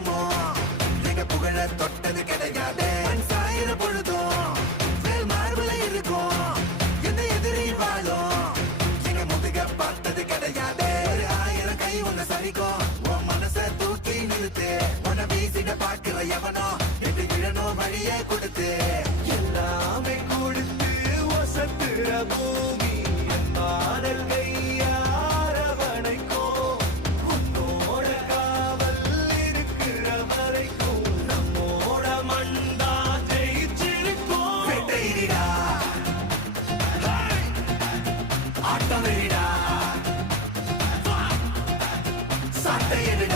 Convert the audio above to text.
காலமும் எங்க புகழ தொட்டது கிடையாது. சாயிர பொழுதும் மார்புல இருக்கும் எந்த எதிரி வாழும் எங்க முதுக பார்த்தது கிடையாது. 1000 கை உன்னை சரிக்கும் உன் மனச தூக்கி நிறுத்து. உன்னை வீசிட பாக்குற எவனோ என்று இழனும் வழியே கொடுத்து எல்லாமே கொடுத்து வசத்துற பூமி என் பாடல் கையாரவணைக்கோ உன்னோட காவல் இருக்கிற வரைக்கும் நம்மோட மண்டா ஜெயிச்சிருக்கோம். வெட்டையிடா ஆட்டம் வெறிடா சாட்டையிடா